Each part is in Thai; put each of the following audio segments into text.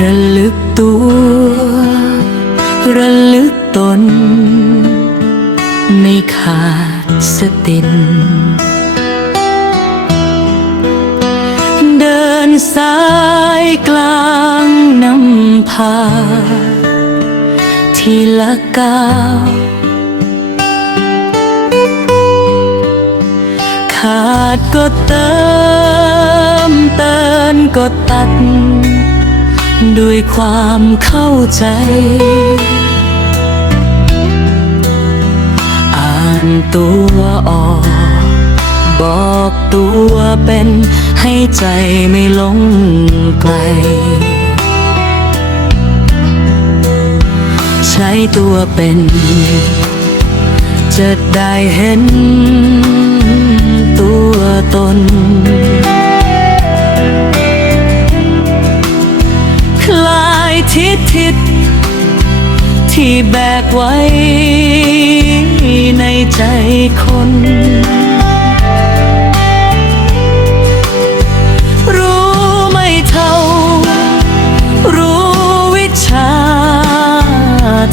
ระลึกตัว ระลึกตน ไม่ขาดสตินเดินสายกลางนำพา ทีละก้าวขาดก็เติมเตินก็ตัด ด้วยความเข้าใจ อ่านตัวออก บอกตัวเป็นให้ใจไม่หลงไกล ใช้ตัวเป็น จะได้เห็นตัวตน ที่แบกไว้ในใจคน รู้ไม่เท่า รู้วิชา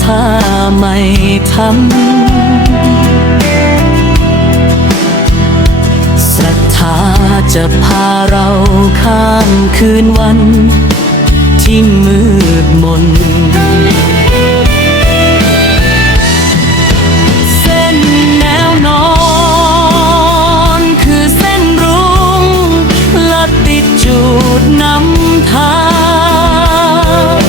ถ้าไม่ทำศรัทธาจะพาเราข้ามคืนวัน ที่มืดมน ลัดติ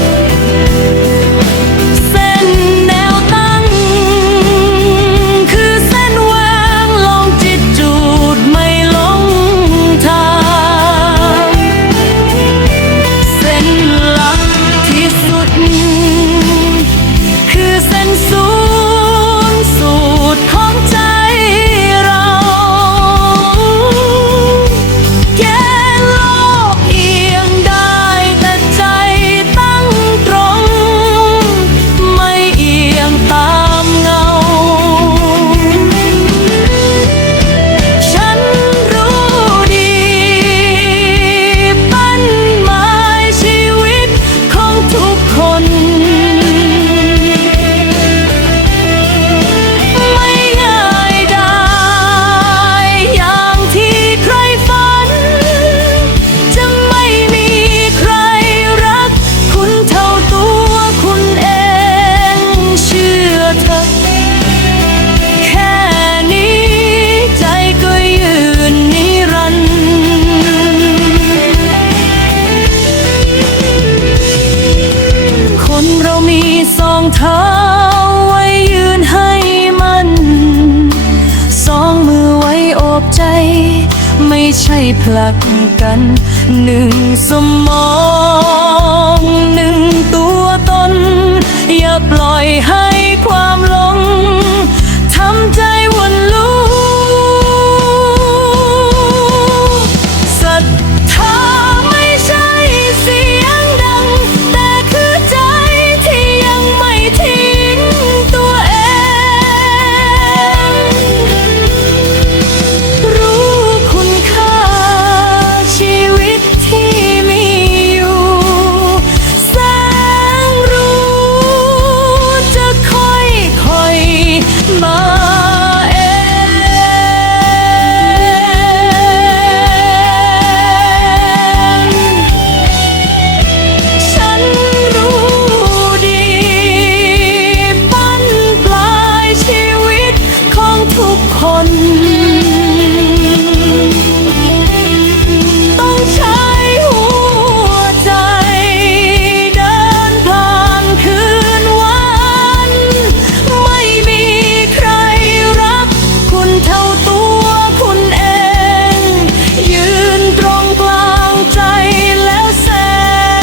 ผลักกันหนึ่งสมอง ทนต้องใช้หัวใจ เดินผ่านคืนวัน ไม่มีใครรัก คุณเท่าตัวคุณเอง ยืนตรงกลางใจแล้วแส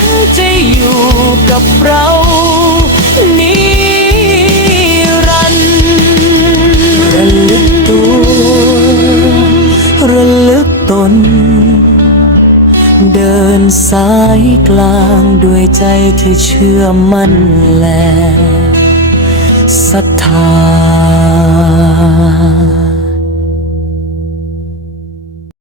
นจะอยู่กับเรา สายกลางด้วยใจที่เชื่อมั่นแลศรัทธา